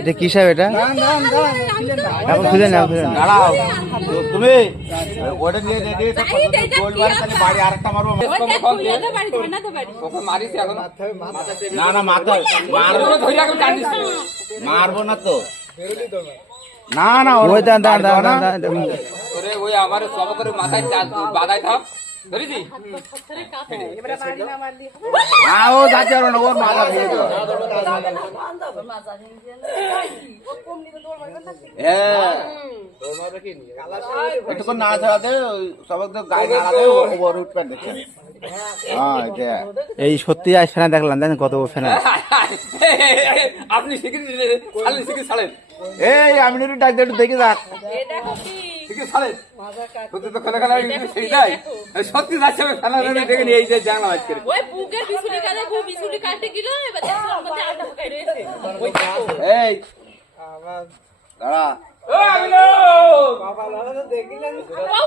এটা কি সাহেব? এটা এখন খুঁজে নাও, খুঁজে নাও। দাঁড়াও তুমি ওটা নিয়ে রেডি গোল মারে তাহলে বাড়ি আরেকটা মারবো। না না মাথা মারবো না তো। না না ওই দাঁড়া দাঁড়া দাঁড়া দাঁড়া। ওই আমার সব করে মাথায় বাধাই থাক ধরেছি। না ও যাচ্ছে না, ওর মাথা ভেঙে দেবো। একটু না ছাড়াতে সবাই তো গায়ে নাড়াতে ওভার উঠবে দেখছে। হ্যাঁ এই সত্যি আজ ফেনা দেখলাম, জানেন কত ফেনা। আপনি শিখেছি ছাড়েন এই আমি একটু ডাক একটু দেখে যাক। শিখে ছাড়েন তো খেলা খেলা সত্যি যাচ্ছে খেলা দেখে নিয়ে এই যে জানলাম আজকে ওই বুকের বিছুলি কাটে বিছুলি কাটতে গেল এবার দেখো ওর মধ্যে আটা পকাই রয়েছে ওই এই দাঁড়া ও আমিনো দেখো